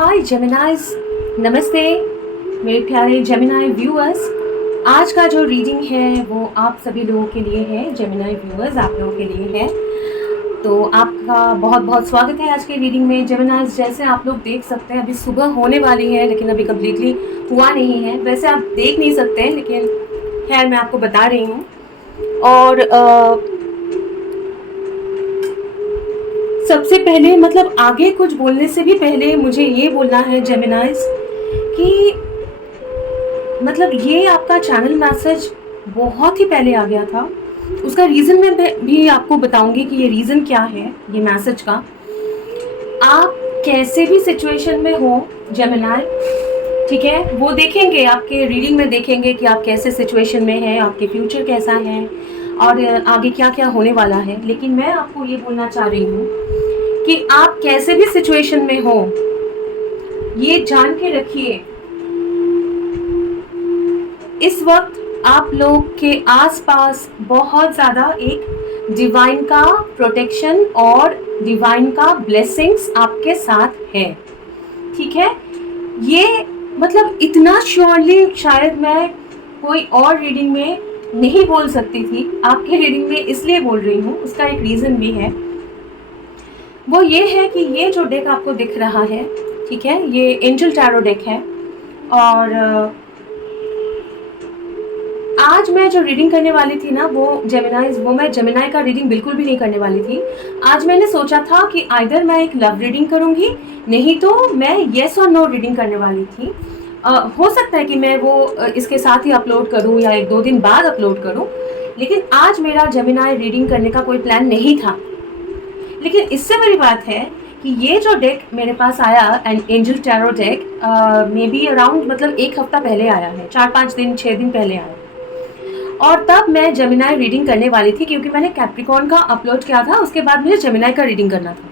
हाय जेमिनाइज, नमस्ते मेरे प्यारे जेमिनाई व्यूअर्स। आज का जो रीडिंग है वो आप सभी लोगों के लिए है, जेमिनाई व्यूअर्स आप लोगों के लिए है। तो आपका बहुत बहुत स्वागत है आज के रीडिंग में जेमिनाइज। जैसे आप लोग देख सकते हैं अभी सुबह होने वाली है, लेकिन अभी कम्प्लीटली हुआ नहीं है। वैसे आप देख नहीं सकते हैं, लेकिन खैर मैं आपको बता रही हूँ। और सबसे पहले मतलब आगे कुछ बोलने से भी पहले मुझे ये बोलना है जेमिनाइज कि मतलब ये आपका चैनल मैसेज बहुत ही पहले आ गया था। उसका रीज़न मैं भी आपको बताऊंगी कि ये रीज़न क्या है ये मैसेज का। आप कैसे भी सिचुएशन में हो जेमिनाई, ठीक है, वो देखेंगे, आपके रीडिंग में देखेंगे कि आप कैसे सिचुएशन में हैं, आपके फ्यूचर कैसा है और आगे क्या क्या होने वाला है। लेकिन मैं आपको ये बोलना चाह रही हूँ कि आप कैसे भी सिचुएशन में हो, ये जान के रखिए इस वक्त आप लोग के आसपास बहुत ज़्यादा एक डिवाइन का प्रोटेक्शन और डिवाइन का ब्लेसिंग्स आपके साथ है, ठीक है। ये मतलब इतना श्योरली शायद मैं कोई और रीडिंग में नहीं बोल सकती थी, आपके रीडिंग में इसलिए बोल रही हूँ। उसका एक रीज़न भी है, वो ये है कि ये जो डेक आपको दिख रहा है, ठीक है, ये एंजल टैरो डेक है। और आज मैं जो रीडिंग करने वाली थी ना वो मैं जेमिनाई का रीडिंग बिल्कुल भी नहीं करने वाली थी। आज मैंने सोचा था कि आइदर मैं एक लव रीडिंग करूंगी, नहीं तो मैं येस और नो रीडिंग करने वाली थी। हो सकता है कि मैं वो इसके साथ ही अपलोड करूं या 1-2 दिन बाद अपलोड करूं, लेकिन आज मेरा जेमिनाई रीडिंग करने का कोई प्लान नहीं था। लेकिन इससे बड़ी बात है कि ये जो डेक मेरे पास आया, angel tarot deck, may be around मतलब 1 हफ्ता पहले आया है, 4-5 दिन 6 दिन पहले आया। और तब मैं जेमिनाई रीडिंग करने वाली थी, क्योंकि मैंने कैप्रिकॉर्न का अपलोड किया था, उसके बाद मुझे जेमिनाई का रीडिंग करना था।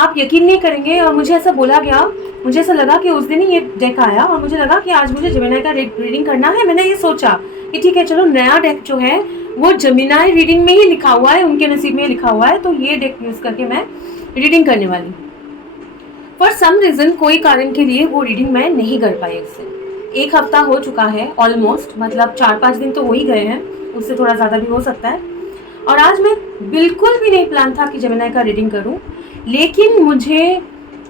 आप यकीन नहीं करेंगे, और मुझे ऐसा बोला गया, मुझे ऐसा लगा कि उस दिन ही ये डेक आया और मुझे लगा कि आज मुझे जेमिनाई का रीडिंग करना है। मैंने ये सोचा कि ठीक है चलो, नया डेक जो है वो जेमिनाई रीडिंग में ही लिखा हुआ है, उनके नसीब में लिखा हुआ है, तो ये डेक यूज़ करके मैं रीडिंग करने वाली। फॉर सम रीज़न, कोई कारण के लिए वो रीडिंग मैं नहीं कर पाई। उससे 1 हफ्ता हो चुका है ऑलमोस्ट, मतलब 4-5 दिन तो हो ही गए हैं, उससे थोड़ा ज़्यादा भी हो सकता है। और आज मैं बिल्कुल भी नहीं प्लान था कि जेमिनाई का रीडिंग करूं, लेकिन मुझे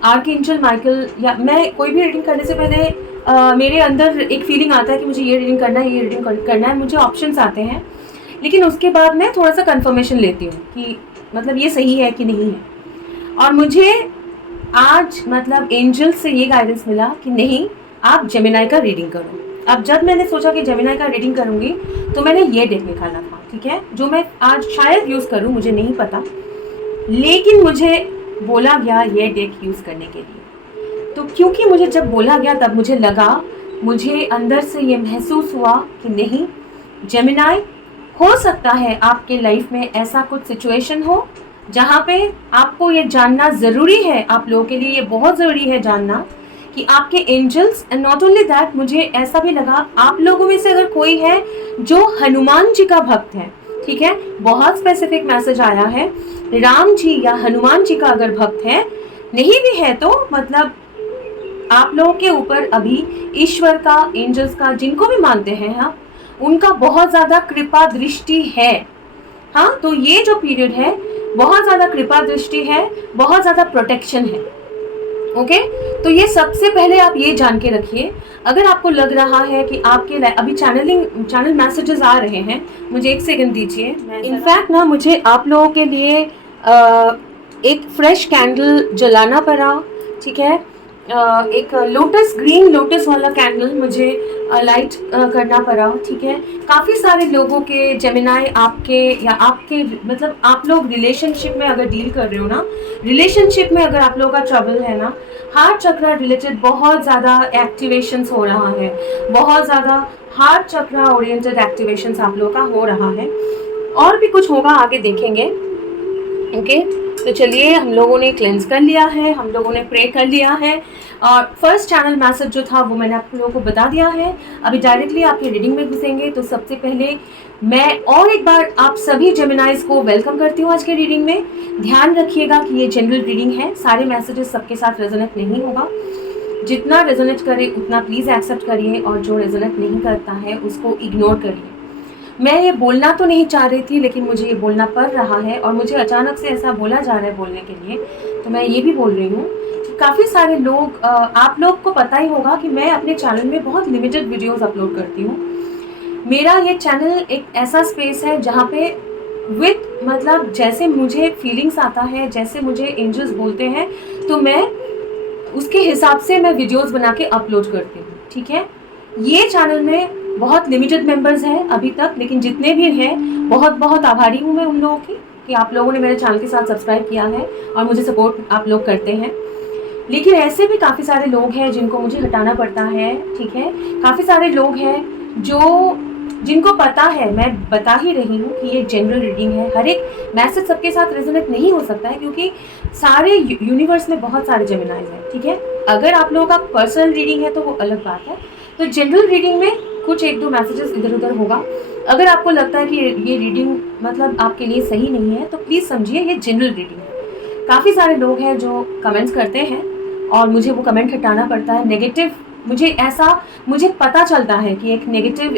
आर्कएंजल माइकल, या मैं कोई भी रीडिंग करने से पहले मेरे अंदर एक फीलिंग आता है कि मुझे ये रीडिंग करना है, ये रीडिंग करना है, मुझे ऑप्शंस आते हैं, लेकिन उसके बाद मैं थोड़ा सा कन्फर्मेशन लेती हूँ कि मतलब ये सही है कि नहीं है। और मुझे आज मतलब एंजल से ये गाइडेंस मिला कि नहीं, आप जेमिनाई का रीडिंग करो। अब जब मैंने सोचा कि जेमिनाई का रीडिंग करूंगी तो मैंने ये डेक निकाला था, ठीक है, जो मैं आज शायद यूज़ करूं, मुझे नहीं पता, लेकिन मुझे बोला गया ये डेक यूज़ करने के लिए। तो क्योंकि मुझे जब बोला गया तब मुझे लगा, मुझे अंदर से ये महसूस हुआ कि नहीं, जेमिनाई, हो सकता है आपके लाइफ में ऐसा कुछ सिचुएशन हो जहाँ पे आपको ये जानना ज़रूरी है, आप लोगों के लिए ये बहुत ज़रूरी है जानना कि आपके angels, and not only that, मुझे ऐसा भी लगा आप लोगों में से अगर कोई है जो हनुमान जी का भक्त है, ठीक है, बहुत स्पेसिफिक मैसेज आया है, राम जी या हनुमान जी का अगर भक्त है, नहीं भी है तो मतलब आप लोगों के ऊपर अभी ईश्वर का, एंजल्स का, जिनको भी मानते हैं, हाँ, उनका बहुत ज़्यादा कृपा दृष्टि है। हाँ, तो ये जो पीरियड है बहुत ज़्यादा कृपा दृष्टि है, बहुत ज़्यादा प्रोटेक्शन है। ओके, तो ये सबसे पहले आप ये जान के रखिए। अगर आपको लग रहा है कि आपके अभी चैनल मैसेजेस आ रहे हैं, मुझे 1 सेकंड दीजिए। इनफैक्ट ना मुझे आप लोगों के लिए एक फ्रेश कैंडल जलाना पड़ा, ठीक है, एक ग्रीन लोटस वाला कैंडल मुझे लाइट करना पड़ा, ठीक है। काफ़ी सारे लोगों के जेमिनाई, आपके या आपके मतलब आप लोग रिलेशनशिप में अगर डील कर रहे हो ना, रिलेशनशिप में अगर आप लोगों का ट्रबल है ना, हार्ट चक्रा रिलेटेड बहुत ज़्यादा एक्टिवेशंस हो रहा है, बहुत ज़्यादा हार्ट चक्रा ओरिएंटेड एक्टिवेशंस आप लोगों का हो रहा है। और भी कुछ होगा, आगे देखेंगे। ओके, तो चलिए, हम लोगों ने क्लेंस कर लिया है, हम लोगों ने प्रे कर लिया है, और फर्स्ट चैनल मैसेज जो था वो मैंने आप लोगों को बता दिया है। अभी डायरेक्टली आपकी रीडिंग में घुसेंगे। तो सबसे पहले मैं और एक बार आप सभी जेमिनाइज को वेलकम करती हूँ आज के रीडिंग में। ध्यान रखिएगा कि ये जनरल रीडिंग है, सारे मैसेजेस सबके साथ रेजोनेट नहीं होगा। जितना रेजोनेट करे उतना प्लीज़ एक्सेप्ट करिए, और जो रेजोनेट नहीं करता है उसको इग्नोर करिए। मैं ये बोलना तो नहीं चाह रही थी, लेकिन मुझे ये बोलना पड़ रहा है और मुझे अचानक से ऐसा बोला जा रहा है बोलने के लिए, तो मैं ये भी बोल रही हूँ कि काफ़ी सारे लोग, आप लोग को पता ही होगा कि मैं अपने चैनल में बहुत लिमिटेड वीडियोस अपलोड करती हूँ। मेरा ये चैनल एक ऐसा स्पेस है जहाँ पे विथ मतलब जैसे मुझे फीलिंग्स आता है, जैसे मुझे एंजल्स बोलते हैं, तो मैं उसके हिसाब से मैं वीडियोस बना के अपलोड करती हूँ। ठीक है, ये चैनल में बहुत लिमिटेड मेंबर्स हैं अभी तक, लेकिन जितने भी हैं बहुत बहुत आभारी हूँ मैं उन लोगों की कि आप लोगों ने मेरे चैनल के साथ सब्सक्राइब किया है और मुझे सपोर्ट आप लोग करते हैं। लेकिन ऐसे भी काफ़ी सारे लोग हैं जिनको मुझे हटाना पड़ता है। ठीक है, काफ़ी सारे लोग हैं जिनको पता है, मैं बता ही रही हूँ कि ये जनरल रीडिंग है। हर एक मैसेज सबके साथ रेजोनेट नहीं हो सकता है, क्योंकि सारे यूनिवर्स में बहुत सारे जेमिनाइज हैं। ठीक है, अगर आप लोगों का पर्सनल रीडिंग है तो वो अलग बात है। तो जनरल रीडिंग में कुछ एक दो मैसेजेस इधर उधर होगा। अगर आपको लगता है कि ये रीडिंग मतलब आपके लिए सही नहीं है, तो प्लीज़ समझिए ये जनरल रीडिंग है। काफ़ी सारे लोग हैं जो कमेंट्स करते हैं और मुझे वो कमेंट हटाना पड़ता है। नेगेटिव मुझे पता चलता है कि एक नेगेटिव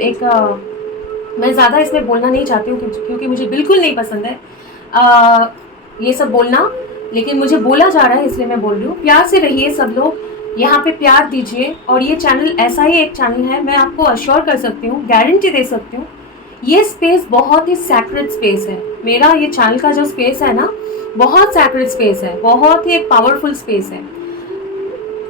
मैं ज़्यादा इसमें बोलना नहीं चाहती हूँ क्योंकि मुझे बिल्कुल नहीं पसंद है ये सब बोलना, लेकिन मुझे बोला जा रहा है इसलिए मैं बोल रही हूँ। प्यार से रहिए सब लोग, यहाँ पे प्यार दीजिए। और ये चैनल ऐसा ही एक चैनल है, मैं आपको अश्योर कर सकती हूँ, गारंटी दे सकती हूँ, ये स्पेस बहुत ही सैक्रेड स्पेस है। मेरा ये चैनल का जो स्पेस है ना, बहुत सैक्रेड स्पेस है, बहुत ही एक पावरफुल स्पेस है।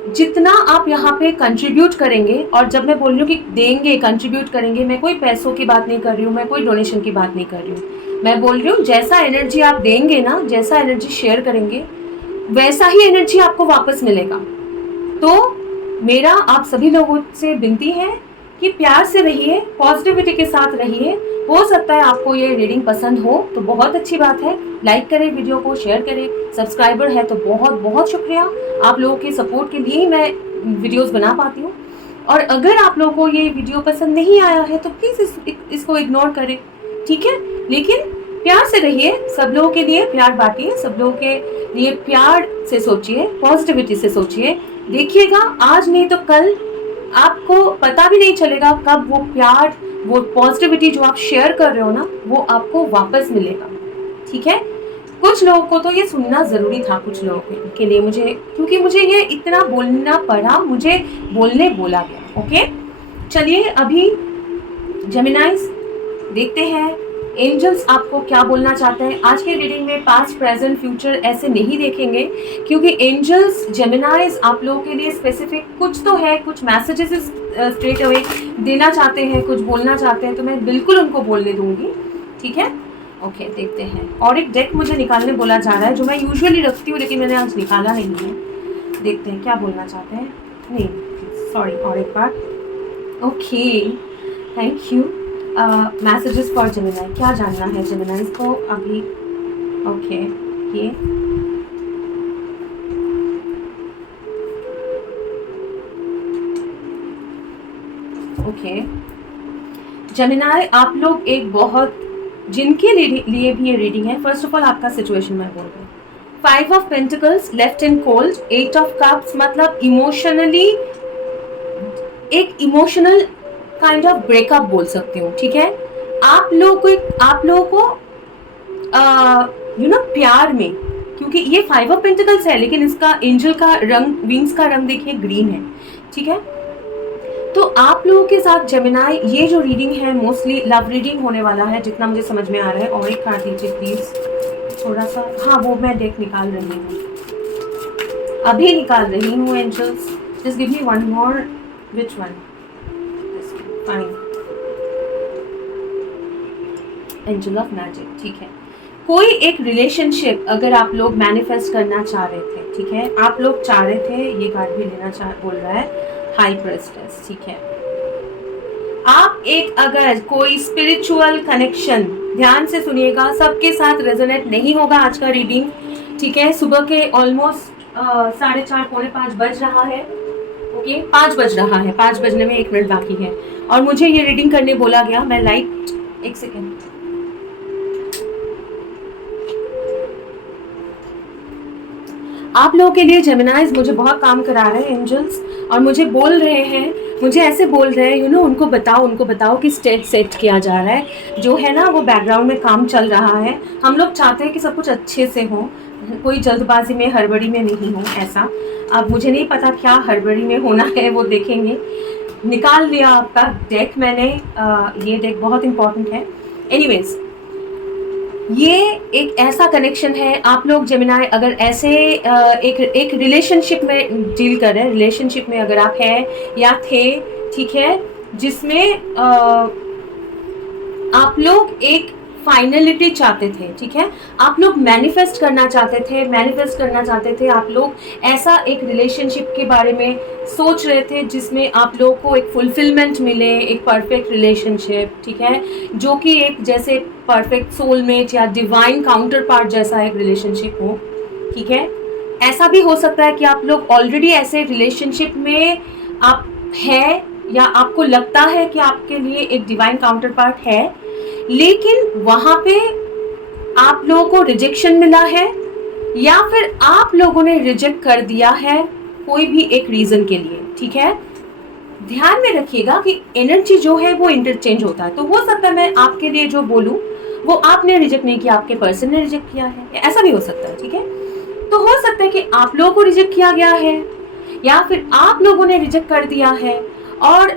जितना आप यहाँ पे कंट्रीब्यूट करेंगे, और जब मैं बोल रही हूँ कि देंगे, कंट्रीब्यूट करेंगे, मैं कोई पैसों की बात नहीं कर रही हूँ, मैं कोई डोनेशन की बात नहीं कर रही हूँ। मैं बोल रही हूँ जैसा एनर्जी आप देंगे ना, जैसा एनर्जी शेयर करेंगे, वैसा ही एनर्जी आपको वापस मिलेगा। तो मेरा आप सभी लोगों से विनती है कि प्यार से रहिए, पॉजिटिविटी के साथ रहिए। हो सकता है आपको ये रीडिंग पसंद हो तो बहुत अच्छी बात है, लाइक करें वीडियो को, शेयर करें। सब्सक्राइबर है तो बहुत बहुत शुक्रिया, आप लोगों के सपोर्ट के लिए ही मैं वीडियोस बना पाती हूँ। और अगर आप लोगों को ये वीडियो पसंद नहीं आया है तो प्लीज़ इसको इग्नोर करें। ठीक है, लेकिन प्यार से रहिए, सब लोगों के लिए प्यार बांटिए, सब लोगों के लिए प्यार से सोचिए, पॉजिटिविटी से सोचिए। देखिएगा आज नहीं तो कल आपको पता भी नहीं चलेगा कब वो प्यार, वो पॉजिटिविटी जो आप शेयर कर रहे हो ना, वो आपको वापस मिलेगा। ठीक है, कुछ लोगों को तो ये सुनना ज़रूरी था, कुछ लोगों के लिए मुझे, क्योंकि मुझे ये इतना बोलना पड़ा, मुझे बोलने बोला गया। ओके, चलिए अभी जेमिनाइज देखते हैं एंजल्स आपको क्या बोलना चाहते हैं। आज के रीडिंग में पास्ट, प्रेजेंट, फ्यूचर ऐसे नहीं देखेंगे, क्योंकि एंजल्स जेमिनाइज आप लोगों के लिए स्पेसिफिक कुछ तो है, कुछ मैसेजेस स्ट्रेट अवे देना चाहते हैं, कुछ बोलना चाहते हैं, तो मैं बिल्कुल उनको बोलने दूंगी। ठीक है, ओके, देखते हैं। और एक डेक मुझे निकालने बोला जा रहा है, जो मैं यूजुअली रखती हूँ लेकिन मैंने आज निकाला नहीं है। देखते हैं क्या बोलना चाहते हैं। नहीं सॉरी, और एक बार। Okay, thank you. Messages for Gemini, क्या जानना है जेमिनाई को अभी। ओके, ये ओके जेमिनाई, आप लोग एक बहुत, जिनके लिए भी ये रीडिंग है, फर्स्ट ऑफ ऑल आपका सिचुएशन मैं बोल रही हूँ। 5 of pentacles left in cold, 8 of cups, मतलब इमोशनली एक इमोशनल काइंड ऑफ ब्रेकअप बोल सकती हूँ। ठीक है, आप लोगों को प्यार में, क्योंकि ये 5 ऑफ पेंटिकल्स है लेकिन इसका एंजल का रंग, विंग्स का रंग देखिए ग्रीन है। ठीक है, तो आप लोगों के साथ जेमिनाई ये जो रीडिंग है मोस्टली लव रीडिंग होने वाला है, जितना मुझे समझ में आ रहा है। और एक कार्ड दीजिए प्लीज, थोड़ा सा। हाँ, वो मैं डेक निकाल रही हूँ, अभी निकाल रही हूँ। Angels just give me one more. Which one? Fine, angel of magic. ठीक है, कोई एक रिलेशनशिप अगर आप लोग मैनिफेस्ट करना चाह रहे थे, ठीक है, आप लोग चाह रहे थे, ये कार्ड भी लेना बोल रहा है, हाई प्रेस्टेस। ठीक है, आप एक अगर कोई स्पिरिचुअल कनेक्शन, ध्यान से सुनिएगा, सबके साथ रेजोनेट नहीं होगा आज का रीडिंग। ठीक है, सुबह के ऑलमोस्ट 4:30 पौने 5 बज रहा है। ओके, 5 बज रहा है, 5 बजने में 1 मिनट बाकी है और मुझे ये रीडिंग करने बोला गया। मैं लाइट एक सेकेंड। आप लोगों के लिए जेमिनाइज मुझे बहुत काम करा रहे हैं एंजल्स, और मुझे बोल रहे हैं, मुझे ऐसे बोल रहे हैं उनको बताओ कि स्टेज सेट किया जा रहा है, जो है ना वो बैकग्राउंड में काम चल रहा है। हम लोग चाहते हैं कि सब कुछ अच्छे से हो, कोई जल्दबाजी में हड़बड़ी में नहीं हो ऐसा। अब मुझे नहीं पता क्या हड़बड़ी में होना है, वो देखेंगे। निकाल लिया आपका डेक मैंने, ये डेक बहुत इंपॉर्टेंट है। एनीवेज, ये एक ऐसा कनेक्शन है, आप लोग जेमिनाई अगर ऐसे एक रिलेशनशिप में डील कर रहे हैं, रिलेशनशिप में अगर आप हैं या थे, ठीक है, जिसमें आप लोग एक फाइनलिटी चाहते थे, ठीक है, आप लोग मैनिफेस्ट करना चाहते थे, आप लोग ऐसा एक रिलेशनशिप के बारे में सोच रहे थे जिसमें आप लोगों को एक फुलफिलमेंट मिले, एक परफेक्ट रिलेशनशिप, ठीक है, जो कि एक जैसे परफेक्ट सोलमेट या डिवाइन काउंटर पार्ट जैसा एक रिलेशनशिप हो, ठीक है। ऐसा भी हो सकता है कि आप लोग ऑलरेडी ऐसे रिलेशनशिप में आप हैं, या आपको लगता है कि आपके लिए एक डिवाइन काउंटर पार्ट है, लेकिन वहां पे आप लोगों को रिजेक्शन मिला है, या फिर आप लोगों ने रिजेक्ट कर दिया है कोई भी एक रीजन के लिए, ठीक है। ध्यान में रखिएगा कि एनर्जी जो है वो इंटरचेंज होता है, तो हो सकता है मैं आपके लिए जो बोलूं वो आपने रिजेक्ट नहीं किया, आपके पर्सन ने रिजेक्ट किया है, ऐसा भी हो सकता है, ठीक है। तो हो सकता है कि आप लोगों को रिजेक्ट किया गया है, या फिर आप लोगों ने रिजेक्ट कर दिया है, और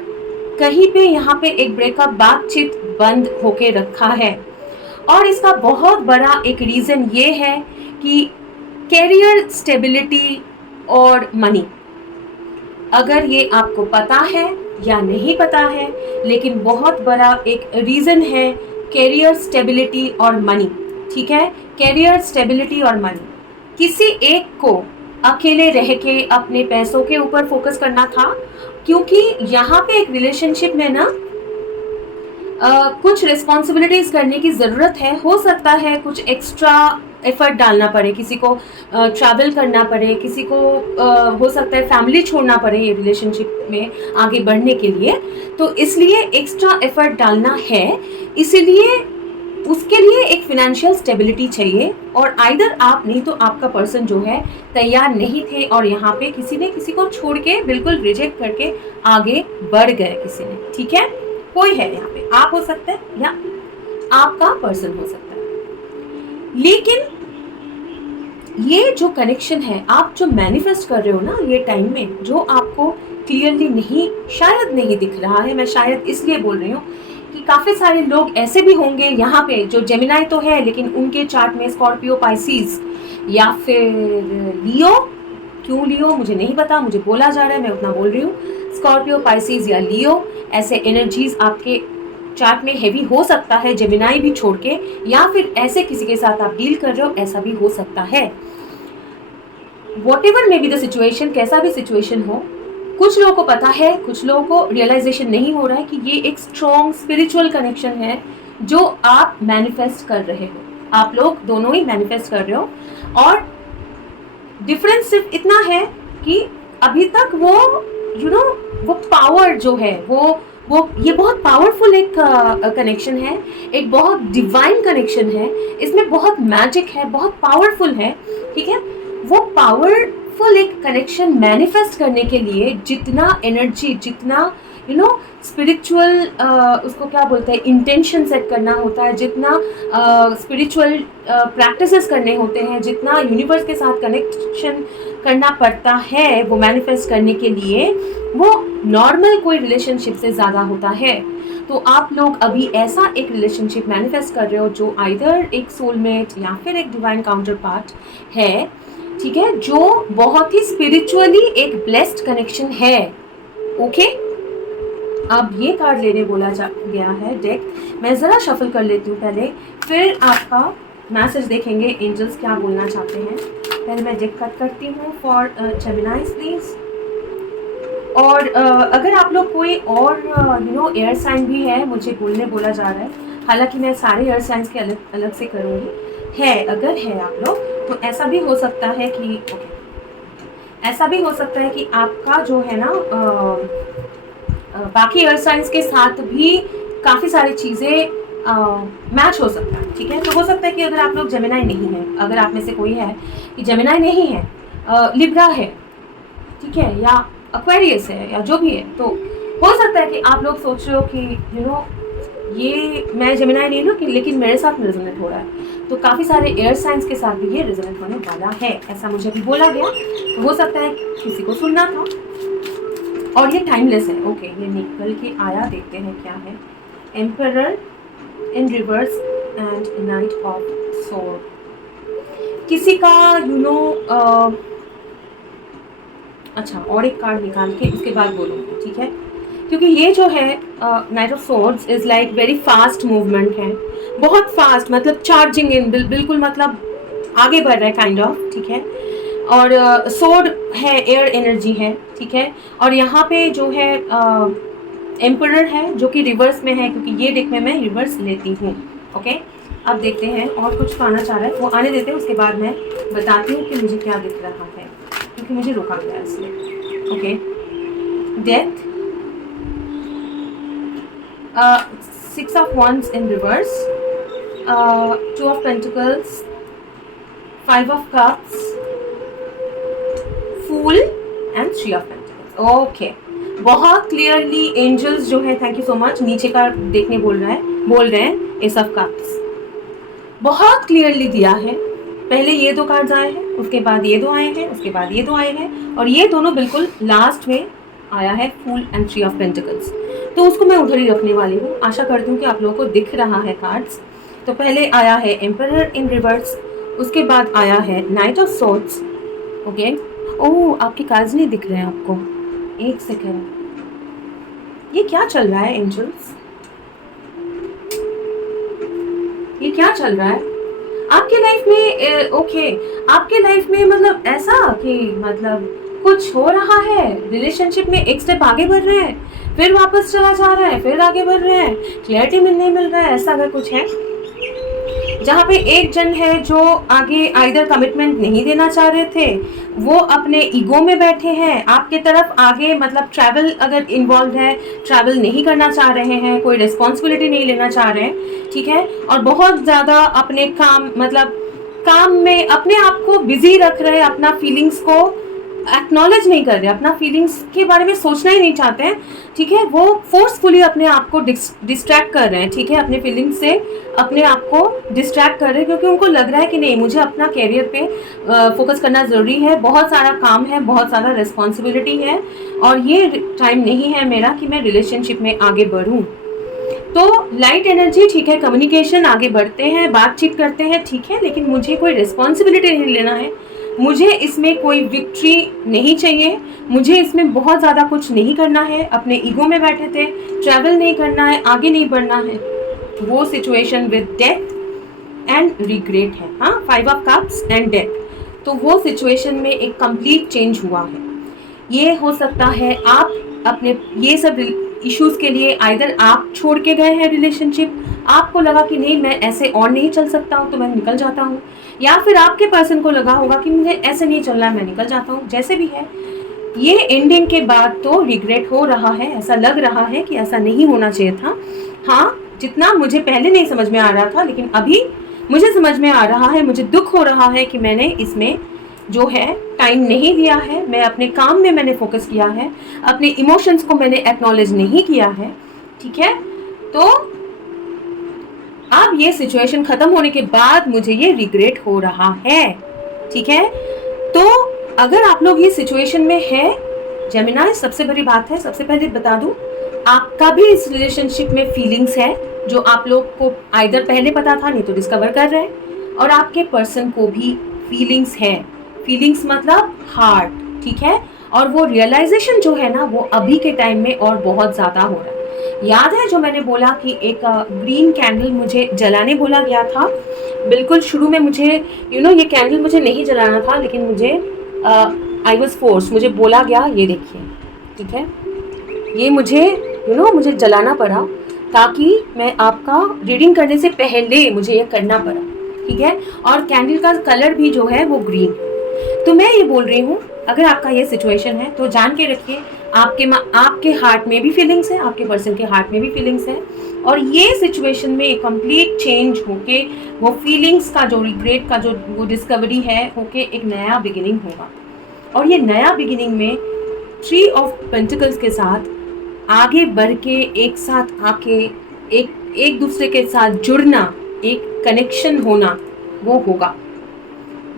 कहीं पे यहाँ पे एक ब्रेकअप बातचीत बंद होके रखा है। और इसका बहुत बड़ा एक रीजन ये है कि कैरियर स्टेबिलिटी और मनी, अगर ये आपको पता है या नहीं पता है, लेकिन बहुत बड़ा एक रीजन है कैरियर स्टेबिलिटी और मनी, ठीक है। कैरियर स्टेबिलिटी और मनी, किसी एक को अकेले रह के अपने पैसों के ऊपर फोकस करना था, क्योंकि यहाँ पे एक रिलेशनशिप में ना कुछ रिस्पॉन्सिबिलिटीज करने की ज़रूरत है। हो सकता है कुछ एक्स्ट्रा एफर्ट डालना पड़े, किसी को ट्रैवल करना पड़े, किसी को हो सकता है फैमिली छोड़ना पड़े ये रिलेशनशिप में आगे बढ़ने के लिए, तो इसलिए एक्स्ट्रा एफर्ट डालना है, इसीलिए उसके लिए एक फिनेंशियल स्टेबिलिटी चाहिए। और आइदर आप नहीं तो आपका पर्सन जो है तैयार नहीं थे, और यहाँ पे किसी ने किसी को छोड़ के बिल्कुल रिजेक्ट करके आगे बढ़ गए किसी ने, ठीक है। कोई है यहाँ पे, आप हो सकते हैं या आपका पर्सन हो सकता है। लेकिन ये जो कनेक्शन है, आप जो मैनिफेस्ट कर रहे हो ना ये टाइम में, जो आपको क्लियरली नहीं, शायद नहीं दिख रहा है, मैं शायद इसलिए बोल रही हूँ कि काफ़ी सारे लोग ऐसे भी होंगे यहाँ पे जो जेमिनाई तो है, लेकिन उनके चार्ट में स्कॉर्पियो, पाइसिस या फिर लियो, क्यों लियो मुझे नहीं पता, मुझे बोला जा रहा है मैं उतना बोल रही हूँ, स्कॉर्पियो, पाइसिस या लियो, ऐसे एनर्जीज आपके चार्ट में हैवी हो सकता है, जेमिनाई भी छोड़ के, या फिर ऐसे किसी के साथ आप डील कर रहे हो, ऐसा भी हो सकता है। What ever may be the situation, कैसा भी सिचुएशन हो, कुछ लोगों को पता है, कुछ लोगों को रियलाइजेशन नहीं हो रहा है कि ये एक स्ट्रॉन्ग स्पिरिचुअल कनेक्शन है जो आप मैनिफेस्ट कर रहे हो, आप लोग दोनों ही मैनिफेस्ट कर रहे हो। और डिफरेंस सिर्फ इतना है कि अभी तक वो वो पावर जो है वो ये बहुत पावरफुल एक कनेक्शन है, एक बहुत डिवाइन कनेक्शन है, इसमें बहुत मैजिक है, बहुत पावरफुल है, ठीक है। वो पावरफुल एक कनेक्शन मैनिफेस्ट करने के लिए जितना एनर्जी, जितना स्पिरिचुअल उसको क्या बोलते हैं, इंटेंशन सेट करना होता है, जितना स्पिरिचुअल प्रैक्टिसेस करने होते हैं, जितना यूनिवर्स के साथ कनेक्शन करना पड़ता है वो मैनिफेस्ट करने के लिए, वो नॉर्मल कोई रिलेशनशिप से ज़्यादा होता है। तो आप लोग अभी ऐसा एक रिलेशनशिप मैनिफेस्ट कर रहे हो जो आइदर एक सोलमेट या फिर एक डिवाइन काउंटर पार्ट है, ठीक है, जो बहुत ही स्पिरिचुअली एक ब्लेस्ड कनेक्शन है। ओके, अब ये कार्ड लेने बोला गया है डेक, मैं ज़रा शफल कर लेती हूँ पहले, फिर आपका मैसेज देखेंगे एंजल्स क्या बोलना चाहते हैं। पहले मैं डेक कट करती हूँ फॉर जेमिनाइज प्लीज। और अगर आप लोग कोई और एयर साइन भी है, मुझे बोलने बोला जा रहा है, हालांकि मैं सारे एयर साइंस के अलग अलग से करूँगी, है अगर है आप लोग तो ऐसा भी हो सकता है कि ऐसा भी हो सकता है कि आपका जो है ना बाकी एयर साइंस के साथ भी काफ़ी सारी चीज़ें मैच हो सकता है, ठीक है। तो हो सकता है कि अगर आप लोग जेमिनाई नहीं है, अगर आप में से कोई है कि जेमिनाई नहीं है, लिब्रा है, ठीक है, या एक्वेरियस है, या जो भी है, तो हो सकता है कि आप लोग सोच रहे हो कि ये मैं जेमिनाई नहीं हूँ, लेकिन मेरे साथ रेजोनेट हो रहा है। तो काफ़ी सारे एयर साइंस के साथ भी ये रेजोनेट होने वाला है, ऐसा मुझे भी बोला गया। तो हो सकता है किसी को सुनना था। और ये टाइमलेस है। ओके, ये निकल के आया, देखते हैं क्या है। Emperor in reverse and night of sword. किसी का अच्छा, और एक कार्ड निकाल के उसके बाद बोलूँगी, ठीक है। क्योंकि ये जो है night of swords is like very fast movement है, बहुत फास्ट, मतलब चार्जिंग इन, बिल्कुल मतलब आगे बढ़ रहा है काइंड ऑफ, ठीक है। और सोर्ड है, एयर एनर्जी है, ठीक है। और यहाँ पे जो है एम्परर है जो कि रिवर्स में है, क्योंकि ये डेक में मैं रिवर्स लेती हूँ। ओके, अब देखते हैं और कुछ तो आना चाह रहा है, वो आने देते हैं, उसके बाद मैं बताती हूँ कि मुझे क्या दिख रहा है, क्योंकि मुझे रोका गया है इसलिए। Okay, death, 6 of Wands in reverse, 2 of Pentacles, 5 of Cups, Fool and 3 of Pentacles. Okay, बहुत क्लियरली एंजल्स जो है, थैंक यू सो मच, नीचे का देखने बोल रहे हैं एस ऑफ कप्स, बहुत क्लियरली दिया है। पहले ये 2 कार्ड्स आए हैं, उसके बाद ये 2 आए हैं, उसके बाद ये 2 आए हैं, और ये दोनों बिल्कुल लास्ट में आया है फूल एंड 3 ऑफ पेंटिकल्स। तो उसको मैं उधर ही रखने वाली हूँ। आशा करती हूँ कि आप लोगों को दिख रहा है कार्ड्स। तो पहले आया है एम्परर इन रिवर्स, उसके बाद आया है नाइट ऑफ सोर्ड्स। ओके, ओह, आपके कार्ड्स नहीं दिख रहे हैं आपको, एक सेकेंड, ये क्या चल रहा है एंजल्स, ये क्या चल रहा है आपके लाइफ में? ओके, आपके लाइफ में मतलब ऐसा कि मतलब कुछ हो रहा है, रिलेशनशिप में एक स्टेप आगे बढ़ रहे हैं, फिर वापस चला जा रहा है, फिर आगे बढ़ रहे हैं, क्लैरिटी नहीं मिल रहा है, ऐसा अगर कुछ है, जहाँ पे एक जन है जो आगे आइदर कमिटमेंट नहीं देना चाह रहे थे, वो अपने ईगो में बैठे हैं, आपके तरफ आगे मतलब ट्रैवल अगर इन्वॉल्व है, ट्रैवल नहीं करना चाह रहे हैं, कोई रिस्पॉन्सिबिलिटी नहीं लेना चाह रहे हैं, ठीक है। और बहुत ज़्यादा अपने काम में अपने आप को बिजी रख रहे हैं, अपना फीलिंग्स को एक्नॉलेज नहीं कर रहे, अपना फीलिंग्स के बारे में सोचना ही नहीं चाहते हैं, ठीक है। वो फोर्सफुली अपने आप को डिस्ट्रैक्ट कर रहे हैं, ठीक है, अपने फीलिंग्स से अपने आप को डिस्ट्रैक्ट कर रहे हैं, क्योंकि उनको लग रहा है कि नहीं, मुझे अपना कैरियर पे फोकस करना ज़रूरी है, बहुत सारा काम है, बहुत सारा रिस्पॉन्सिबिलिटी है, और ये टाइम नहीं है मेरा कि मैं रिलेशनशिप में आगे बढ़ूँ। तो लाइट एनर्जी, ठीक है, कम्युनिकेशन, आगे बढ़ते हैं, बातचीत करते हैं, ठीक है, लेकिन मुझे कोई रिस्पॉन्सिबिलिटी नहीं लेना है, मुझे इसमें कोई विक्ट्री नहीं चाहिए, मुझे इसमें बहुत ज़्यादा कुछ नहीं करना है, अपने ईगो में बैठे थे, ट्रैवल नहीं करना है, आगे नहीं बढ़ना है। वो situation with death and regret है, हाँ, 5 ऑफ कप्स एंड डेथ। तो वो सिचुएशन में एक कंप्लीट चेंज हुआ है। ये हो सकता है आप अपने ये सब इश्यूज़ के लिए आइदर आप छोड़ के गए हैं रिलेशनशिप, आपको लगा कि नहीं मैं ऐसे और नहीं चल सकता हूँ तो मैं निकल जाता हूँ, या फिर आपके पर्सन को लगा होगा कि मुझे ऐसे नहीं चल रहा है, मैं निकल जाता हूँ। जैसे भी है, ये एंडिंग के बाद तो रिग्रेट हो रहा है, ऐसा लग रहा है कि ऐसा नहीं होना चाहिए था। हाँ, जितना मुझे पहले नहीं समझ में आ रहा था, लेकिन अभी मुझे समझ में आ रहा है, मुझे दुख हो रहा है कि मैंने इसमें जो है टाइम नहीं दिया है, मैं अपने काम में मैंने फोकस किया है, अपने इमोशंस को मैंने एक्नॉलेज नहीं किया है, ठीक है। तो अब ये सिचुएशन खत्म होने के बाद मुझे ये रिग्रेट हो रहा है, ठीक है। तो अगर आप लोग ये सिचुएशन में है जेमिनाई, सबसे बड़ी बात है, सबसे पहले बता दूं, आपका भी इस रिलेशनशिप में फीलिंग्स है, जो आप लोग को आइदर पहले पता था, नहीं तो डिस्कवर कर रहे हैं, और आपके पर्सन को भी फीलिंग्स है, फीलिंग्स मतलब हार्ट, ठीक है। और वो रियलाइजेशन जो है ना, वो अभी के टाइम में और बहुत ज़्यादा हो रहा है। याद है जो मैंने बोला कि एक ग्रीन कैंडल मुझे जलाने बोला गया था, बिल्कुल शुरू में मुझे ये कैंडल मुझे नहीं जलाना था, लेकिन मुझे आई वॉज फोर्स, मुझे बोला गया, ये देखिए, ठीक है, ये मुझे मुझे जलाना पड़ा, ताकि मैं आपका रीडिंग करने से पहले मुझे ये करना पड़ा, ठीक है। और कैंडल का कलर भी जो है वो ग्रीन। तो मैं ये बोल रही हूँ, अगर आपका ये सिचुएशन है तो जान के रखिए, आपके हार्ट में भी फीलिंग्स है, आपके पर्सन के हार्ट में भी फीलिंग्स है, और ये सिचुएशन में कंप्लीट चेंज होके वो फीलिंग्स का जो रिग्रेट का जो वो डिस्कवरी है होके एक नया बिगिनिंग होगा। और ये नया बिगिनिंग में 3 ऑफ पेंटिकल्स के साथ आगे बढ़ के एक साथ आके एक दूसरे के साथ जुड़ना, एक कनेक्शन होना, वो होगा।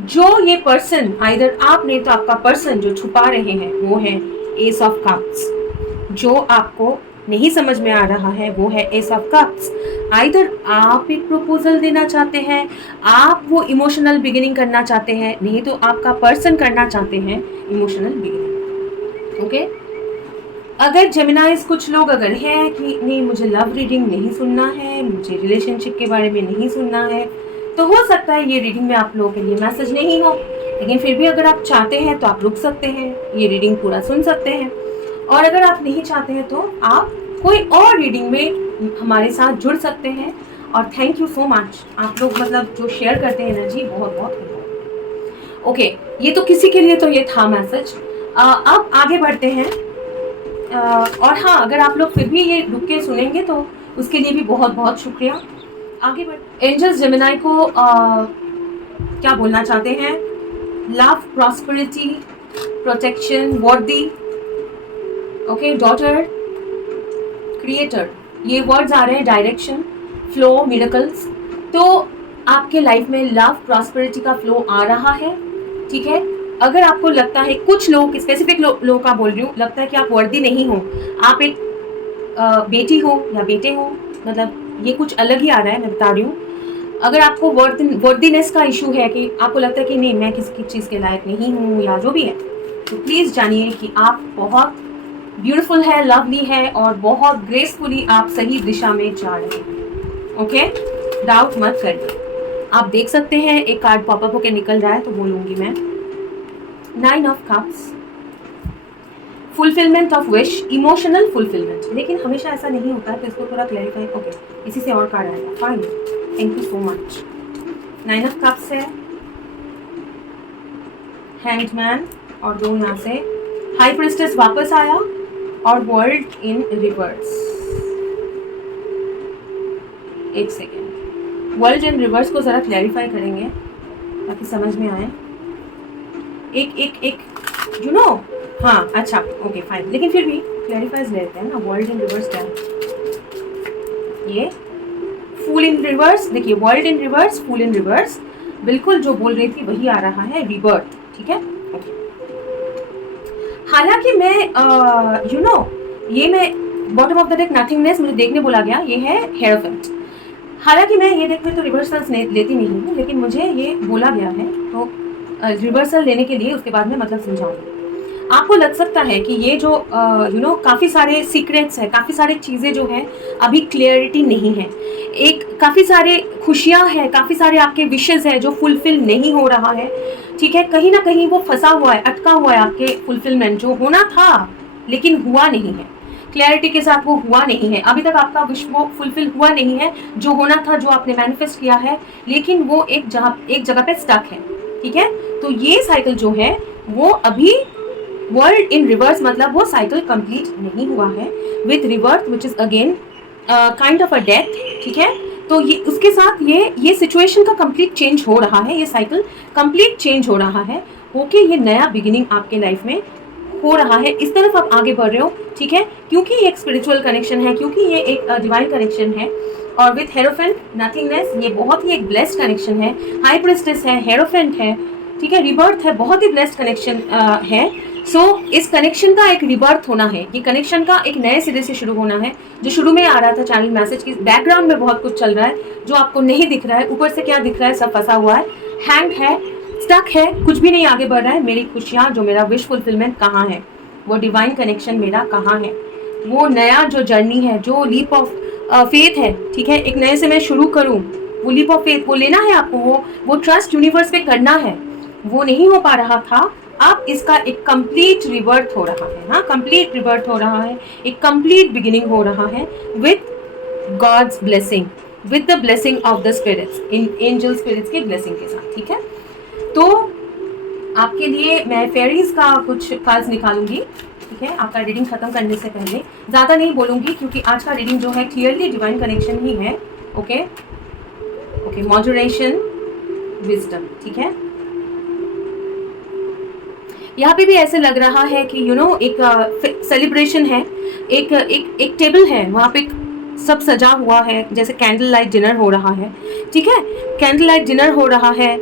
जो ये पर्सन, आइदर आप नहीं तो आपका पर्सन जो छुपा रहे हैं, वो है एस ऑफ कप्स। जो आपको नहीं समझ में आ रहा है वो है एस ऑफ कप्स। आइदर आप एक प्रपोजल देना चाहते हैं, आप वो इमोशनल बिगिनिंग करना चाहते हैं, नहीं तो आपका पर्सन करना चाहते हैं इमोशनल बिगिनिंग। ओके, अगर जेमिनाइज कुछ लोग अगर हैं कि नहीं मुझे लव रीडिंग नहीं सुनना है, मुझे रिलेशनशिप के बारे में नहीं सुनना है, तो हो सकता है ये रीडिंग में आप लोगों के लिए मैसेज नहीं हो, लेकिन फिर भी अगर आप चाहते हैं तो आप रुक सकते हैं, ये रीडिंग पूरा सुन सकते हैं। और अगर आप नहीं चाहते हैं तो आप कोई और रीडिंग में हमारे साथ जुड़ सकते हैं। और थैंक यू सो मच, आप लोग मतलब जो शेयर करते हैं एनर्जी, बहुत बहुत। ओके, ये तो किसी के लिए तो ये था मैसेज। अब आगे बढ़ते हैं। और हाँ, अगर आप लोग फिर भी ये रुक के सुनेंगे तो उसके लिए भी बहुत बहुत शुक्रिया। आगे बढ़, एंजल्स जेमिनाई को क्या बोलना चाहते हैं? लव, प्रॉस्पेरिटी, प्रोटेक्शन, वर्दी, ओके, डॉटर, क्रिएटर, ये वर्ड्स आ रहे हैं, डायरेक्शन, फ्लो, मिरेकल्स। तो आपके लाइफ में लव, प्रॉस्पेरिटी का फ्लो आ रहा है, ठीक है। अगर आपको लगता है, कुछ लोग, स्पेसिफिक लोगों का बोल रही हूँ, लगता है कि आप वर्दी नहीं हो, आप एक बेटी हो या बेटे हो, मतलब ये कुछ अलग ही आ रहा है, मैं बता रही हूँ। अगर आपको वर्दीनेस का इशू है कि आपको लगता है कि नहीं मैं किसी चीज़ के लायक नहीं हूँ या जो भी है, तो प्लीज़ जानिए कि आप बहुत ब्यूटीफुल है, लवली है और बहुत ग्रेसफुली आप सही दिशा में जा रहे हैं। ओके, डाउट मत करिए। आप देख सकते हैं एक कार्ड पॉपअप होकर निकल रहा है, तो बोलूँगी मैं 9 of cups, fulfilment of wish, emotional fulfilment. लेकिन हमेशा ऐसा नहीं होता है, तो इसको थोड़ा क्लैरिफाई। ओके, इसी से और कार्ड आएगा, fine, thank you so much. 9 of cups है, हैंग्ड और 2 यहाँ से हाई प्रिस्टेस वापस आया और वर्ल्ड इन रिवर्स। एक सेकेंड, वर्ल्ड इन रिवर्स को जरा क्लैरिफाई करेंगे ताकि समझ में आए। एक यू नो, हाँ अच्छा, ओके फाइन, लेकिन फिर भी क्लैरिफाइज लेते हैं ना। वर्ल्ड इन रिवर्स क्या है? ये फूल इन रिवर्स, देखिए वर्ल्ड इन रिवर्स, फूल इन रिवर्स, बिल्कुल जो बोल रही थी वही आ रहा है, रिबर्थ, ठीक है। हालांकि मैं यू नो, ये मैं bottom of the deck nothingness मुझे देखने बोला गया, ये है हेरोफेंट। हालांकि मैं ये डेक में तो रिवर्सल्स लेती नहीं हूँ, लेकिन मुझे ये बोला गया है, तो रिवर्सल लेने के लिए उसके बाद में मतलब समझाऊंगी। आपको लग सकता है कि ये जो यू नो काफ़ी सारे सीक्रेट्स हैं, काफ़ी सारी चीज़ें जो हैं अभी क्लियरिटी नहीं है, एक काफ़ी सारे खुशियाँ हैं, काफ़ी सारे आपके विशेज़ हैं जो फुलफिल नहीं हो रहा है, ठीक है। कहीं ना कहीं वो फंसा हुआ है, अटका हुआ है, आपके फुलफिलमेंट जो होना था लेकिन हुआ नहीं है, क्लैरिटी के साथ वो हुआ नहीं है, अभी तक आपका विश वो फुलफिल हुआ नहीं है, जो होना था, जो आपने मैनिफेस्ट किया है, लेकिन वो एक जगह पे स्टक है, ठीक है। तो ये साइकिल जो है वो अभी वर्ल्ड इन रिवर्स, मतलब वो साइकिल कंप्लीट नहीं हुआ है with रिवर्थ which is again kind of a death, ठीक है। तो ये उसके साथ ये सिचुएशन का कंप्लीट चेंज हो रहा है, ये साइकिल कंप्लीट चेंज हो रहा है, ओके। ये नया बिगिनिंग आपके लाइफ में हो रहा है, इस तरफ आप आगे बढ़ रहे हो, ठीक है, क्योंकि ये एक स्पिरिचुअल कनेक्शन है, क्योंकि ये एक डिवाइन कनेक्शन है। और विथ हेरोफेंट नथिंगनेस, ये बहुत ही एक ब्लेस्ड कनेक्शन है, हाई प्रिस्टेस है, हेरोफेंट है, ठीक है, रिबर्थ है, बहुत ही ब्लेस्ड कनेक्शन है। सो इस कनेक्शन का एक रिबर्थ होना है, ये कनेक्शन का एक नए सिरे से शुरू होना है। जो शुरू में आ रहा था चैनल मैसेज की बैकग्राउंड में बहुत कुछ चल रहा है जो आपको नहीं दिख रहा है, ऊपर से क्या दिख रहा है, सब फंसा हुआ है, हैंग है, स्टक है, कुछ भी नहीं आगे बढ़ रहा है। मेरी खुशियाँ, जो मेरा विश फुलफिलमेंट कहाँ है, वो डिवाइन कनेक्शन मेरा कहाँ है, वो नया जो जर्नी है, जो लीप ऑफ फेथ है, ठीक है, एक नए से मैं शुरू करूँ, वो लीप ऑफ फेथ वो लेना है आपको, वो ट्रस्ट यूनिवर्स पे करना है, वो नहीं हो पा रहा था। अब इसका एक कंप्लीट रिबर्थ हो रहा है, हाँ, कंप्लीट रिबर्थ हो रहा है, एक कंप्लीट बिगिनिंग हो रहा है with God's blessing, with the blessing of the spirits, in angel spirits के ब्लेसिंग के साथ, ठीक है। तो आपके लिए मैं फेरीज का कुछ कार्ड्स निकालूंगी, ठीक है, आपका रीडिंग खत्म करने से पहले ज़्यादा नहीं बोलूँगी क्योंकि आज का रीडिंग जो है क्लियरली डिवाइन कनेक्शन ही है। ओके ओके, मॉड्यूरेशन, विजडम, ठीक है। यहाँ पे भी ऐसे लग रहा है कि एक सेलिब्रेशन है, एक टेबल है, वहाँ पे सब सजा हुआ है, जैसे कैंडल लाइट डिनर हो रहा है, ठीक है, कैंडल लाइट डिनर हो रहा है।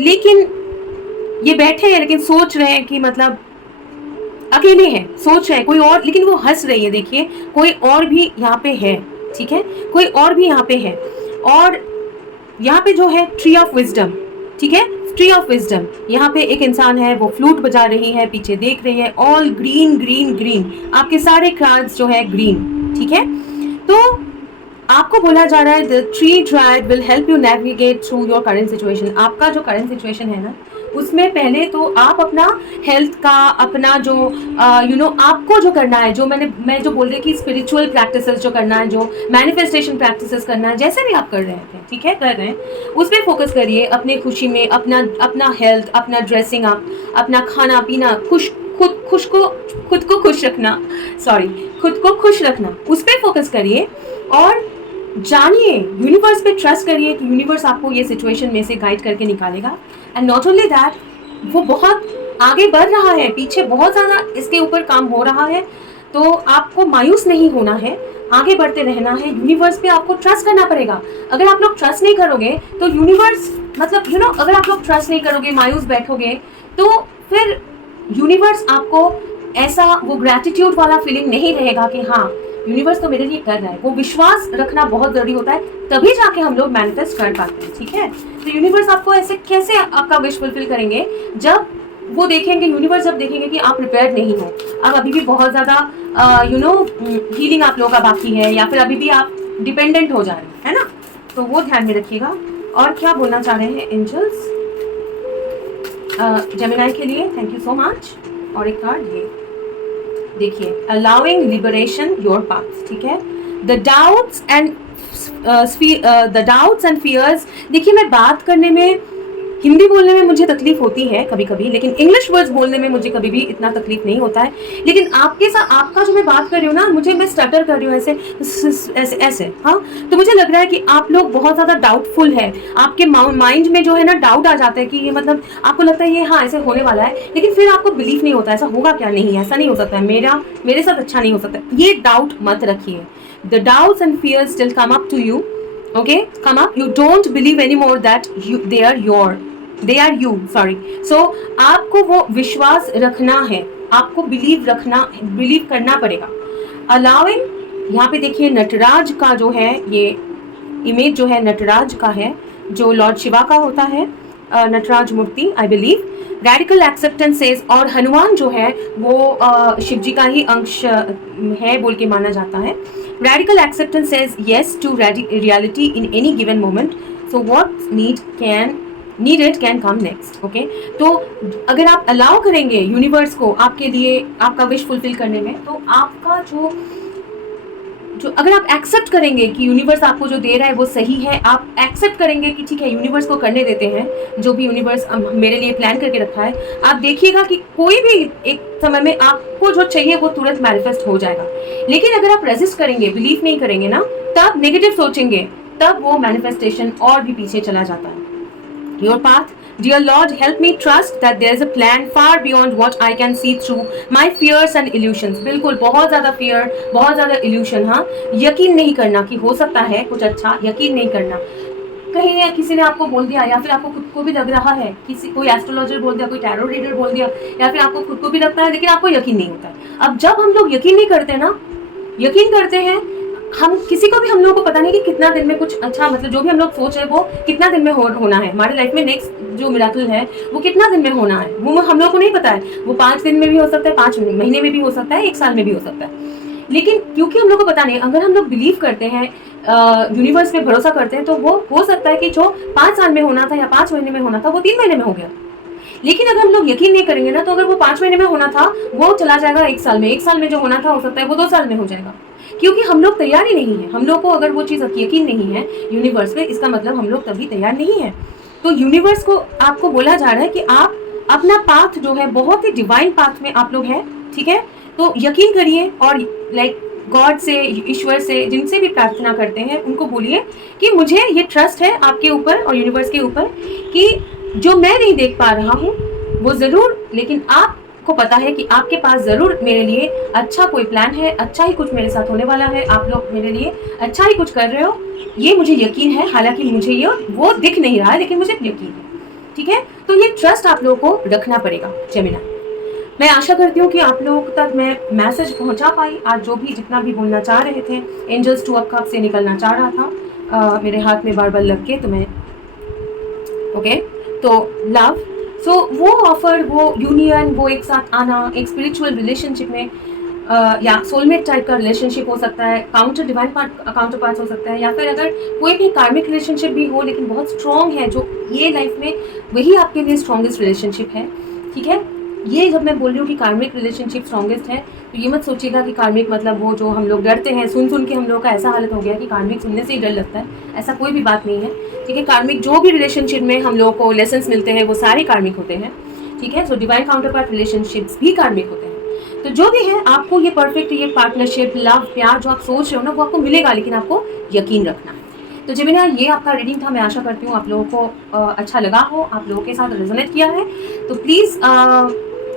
लेकिन ये बैठे हैं लेकिन सोच रहे हैं कि मतलब अकेले हैं, सोच रहे हैं कोई और, लेकिन वो हंस रही है, देखिए कोई और भी यहाँ पे है, ठीक है, कोई और भी यहाँ पे है। और यहाँ पे जो है ट्री ऑफ विजडम, ठीक है, ट्री ऑफ विजडम, यहाँ पे एक इंसान है, वो फ्लूट बजा रही है, पीछे देख रही है, ऑल ग्रीन ग्रीन ग्रीन, आपके सारे कार्ड्स जो है ग्रीन, ठीक है। तो आपको बोला जा रहा है the tree dried will help you navigate through your current situation. आपका जो करंट सिचुएशन है ना, उसमें पहले तो आप अपना हेल्थ का, अपना जो आपको जो करना है, जो मैं जो बोल रही कि स्पिरिचुअल प्रैक्टिसेस जो करना है, जो मैनिफेस्टेशन प्रैक्टिसेस करना है, जैसे भी आप कर रहे थे, ठीक है, कर रहे हैं, उस पर फोकस करिए, अपने खुशी में, अपना हेल्थ, अपना ड्रेसिंग अप, अपना खाना पीना, खुद को खुश रखना, खुद को खुश रखना, उस पर फोकस करिए और जानिए, यूनिवर्स पे ट्रस्ट करिए कि यूनिवर्स आपको ये सिचुएशन में से गाइड करके निकालेगा। एंड नॉट ओनली दैट, वो बहुत आगे बढ़ रहा है, पीछे बहुत ज़्यादा इसके ऊपर काम हो रहा है, तो आपको मायूस नहीं होना है, आगे बढ़ते रहना है, यूनिवर्स पे आपको ट्रस्ट करना पड़ेगा। अगर आप लोग ट्रस्ट नहीं करोगे तो यूनिवर्स, मतलब अगर आप लोग ट्रस्ट नहीं करोगे, मायूस बैठोगे, तो फिर यूनिवर्स आपको ऐसा वो ग्रैटिट्यूड वाला फीलिंग नहीं रहेगा कि हाँ यूनिवर्स तो मेरे लिए कर रहा है। वो विश्वास रखना बहुत जरूरी होता है, तभी जाके हम लोग मैनिफेस्ट कर पाते हैं, ठीक है। तो यूनिवर्स आपको ऐसे कैसे आपका विश फुलफिल करेंगे, जब वो देखेंगे, यूनिवर्स जब देखेंगे कि आप प्रिपेयर नहीं हो, अब अभी भी बहुत ज़्यादा हीलिंग आप लोगों का बाकी है, या फिर अभी भी आप डिपेंडेंट हो जा रहे हैं, है ना, तो वो ध्यान में रखिएगा। और क्या बोलना चाह रहे हैं एंजल्स जेमिनी के लिए, थैंक यू सो मच। और एक कार्ड ये देखिए, अलाउइंग लिबरेशन योर पाथ, ठीक है, द डाउट्स एंड फियर्स। देखिए, मैं बात करने में, हिंदी बोलने में मुझे तकलीफ होती है कभी कभी, लेकिन इंग्लिश वर्ड्स बोलने में मुझे कभी भी इतना तकलीफ नहीं होता है। लेकिन आपके साथ, आपका जो मैं बात कर रही हूँ ना, मैं स्टटर कर रही हूँ ऐसे ऐसे, हाँ, तो मुझे लग रहा है कि आप लोग बहुत ज़्यादा डाउटफुल है, आपके माइंड में जो है ना डाउट आ जाता है कि ये, मतलब आपको लगता है ये हाँ ऐसे होने वाला है, लेकिन फिर आपको बिलीफ नहीं होता, ऐसा होगा क्या, नहीं ऐसा नहीं हो सकता है, मेरे साथ अच्छा नहीं हो सकता। ये डाउट मत रखिए, the doubts and fears still come up to you, okay, come up, you don't believe any more that they are you, sorry. So आपको वो विश्वास रखना है, आपको बिलीव करना पड़ेगा। अलाउइंग, यहाँ पे देखिए नटराज का जो है, ये इमेज जो है नटराज का है, जो लॉर्ड शिवा का होता है, नटराज मूर्ति, आई बिलीव। रेडिकल एक्सेप्टेंसेस, और हनुमान जो है वो शिव जी का ही अंश है बोल के माना जाता है। Radical acceptance says yes to reality in any given moment, so what needed can come next, okay? तो अगर आप अलाउ करेंगे यूनिवर्स को आपके लिए आपका विश फुलफिल करने में, तो आपका जो अगर आप एक्सेप्ट करेंगे कि यूनिवर्स आपको जो दे रहा है वो सही है, आप एक्सेप्ट करेंगे कि ठीक है यूनिवर्स को करने देते हैं जो भी यूनिवर्स मेरे लिए प्लान करके रखा है, आप देखिएगा कि कोई भी एक समय में आपको जो चाहिए वो तुरंत मैनिफेस्ट हो जाएगा। लेकिन अगर आप रेजिस्ट करेंगे, बिलीव नहीं करेंगे ना, तब नेगेटिव सोचेंगे, तब वो मैनिफेस्टेशन और भी पीछे चला जाता है। Your path, dear Lord, help me trust that there is a plan far beyond what I can see through my fears and illusions. बिल्कुल, बहुत ज़्यादा fear, बहुत ज़्यादा illusion, हाँ, यकीन नहीं करना कि हो सकता है कुछ अच्छा, यकीन नहीं करना। कहीं किसी ने आपको बोल दिया, या फिर आपको खुद को भी लग रहा है, कोई एस्ट्रोलॉजर बोल दिया, कोई टैरो रीडर बोल दिया, या फिर आपको खुद को भी लगता है, लेकिन आपको यकीन नहीं होता है। अब जब हम लोग यकीन नहीं करते ना, यकीन करते हैं, हम किसी को भी, हम लोगों को पता नहीं कि कितना दिन में कुछ अच्छा, मतलब जो भी हम लोग सोच रहे हैं वो कितना दिन में होना है, हमारे लाइफ में नेक्स्ट जो मिराकल है वो कितना दिन में होना है, वो हम लोग को नहीं पता है। वो 5 दिन में भी हो सकता है, 5 महीने में भी हो सकता है, 1 साल में भी हो सकता है। लेकिन क्योंकि हम लोग को पता नहीं, अगर हम लोग बिलीव करते हैं, यूनिवर्स पे भरोसा करते हैं, तो वो हो सकता है कि जो 5 साल में होना था या 5 महीने में होना था वो 3 महीने में हो गया। लेकिन अगर हम लोग यकीन नहीं करेंगे ना, तो अगर वो 5 महीने में होना था वो चला जाएगा 1 साल में, 1 साल में जो होना था हो सकता है वो 2 साल में हो जाएगा, क्योंकि हम लोग तैयार ही नहीं है। हम लोग को अगर वो चीज़ यकीन नहीं है यूनिवर्स पे, इसका मतलब हम लोग तभी तैयार नहीं है। तो यूनिवर्स को आपको बोला जा रहा है कि आप अपना पाथ जो है, बहुत ही डिवाइन पाथ में आप लोग हैं, ठीक है। तो यकीन करिए और लाइक गॉड से, ईश्वर से, जिनसे भी प्रार्थना करते हैं उनको बोलिए कि मुझे ये ट्रस्ट है आपके ऊपर और यूनिवर्स के ऊपर कि जो मैं नहीं देख पा रहा हूँ वो ज़रूर, लेकिन आपको पता है कि आपके पास ज़रूर मेरे लिए अच्छा कोई प्लान है, अच्छा ही कुछ मेरे साथ होने वाला है, आप लोग मेरे लिए अच्छा ही कुछ कर रहे हो, ये मुझे यकीन है। हालांकि मुझे ये वो दिख नहीं रहा है, लेकिन मुझे यकीन है। ठीक है, तो ये ट्रस्ट आप लोगों को रखना पड़ेगा जेमिनी। मैं आशा करती हूँ कि आप लोगों तक मैं मैसेज पहुंचा पाई। आज जो भी जितना भी बोलना चाह रहे थे, एंजल्स 2 ऑफ कप से निकलना चाह रहा था, मेरे हाथ में बार-बार लग के, तो मैं ओके, तो लव, सो वो ऑफर, वो यूनियन, वो एक साथ आना, एक स्पिरिचुअल रिलेशनशिप में या सोलमेट टाइप का रिलेशनशिप हो सकता है, काउंटर डिवाइन काउंटर पार्ट हो सकता है, या फिर अगर कोई भी कार्मिक रिलेशनशिप भी हो लेकिन बहुत स्ट्रॉन्ग है, जो ये लाइफ में वही आपके लिए स्ट्रॉन्गेस्ट रिलेशनशिप है। ठीक है, ये जब मैं बोल रही हूँ कि कार्मिक रिलेशनशिप स्ट्रॉन्गेस्ट है, तो ये मत सोचिएगा कि कार्मिक मतलब वो जो हम लोग डरते हैं, सुन के हम लोग का ऐसा हालत हो गया कि कार्मिक सुनने से ही डर लगता है, ऐसा कोई भी बात नहीं है। ठीक है, कार्मिक जो भी रिलेशनशिप में हम लोगों को लेसन्स मिलते हैं वो सारे कार्मिक होते हैं। ठीक है, so divine counter part relationships भी कार्मिक होते हैं। तो जो भी है, आपको ये परफेक्ट, ये पार्टनरशिप, लव, प्यार जो आप सोच रहे हो ना, वो आपको मिलेगा, लेकिन आपको यकीन रखना है। तो जेमिनी, ये आपका रीडिंग था। मैं आशा करती हूँ आप लोगों को अच्छा लगा हो, आप लोगों के साथ रेजोनेट किया है। तो प्लीज़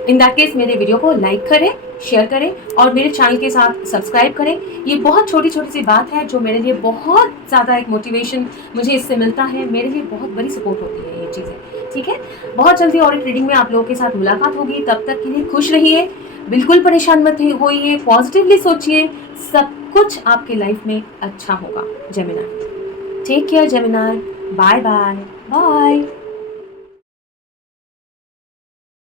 इन दैट केस मेरे वीडियो को लाइक करें, शेयर करें और मेरे चैनल के साथ सब्सक्राइब करें। ये बहुत छोटी छोटी सी बात है जो मेरे लिए बहुत ज़्यादा एक मोटिवेशन मुझे इससे मिलता है, मेरे लिए बहुत बड़ी सपोर्ट होती है ये चीज़ें। ठीक है, बहुत जल्दी और एक रीडिंग में आप लोगों के साथ मुलाकात होगी। तब तक के लिए खुश रहिए, बिल्कुल परेशान मत होइए, पॉजिटिवली सोचिए, सब कुछ आपके लाइफ में अच्छा होगा। Gemini, take care Gemini, bye bye bye.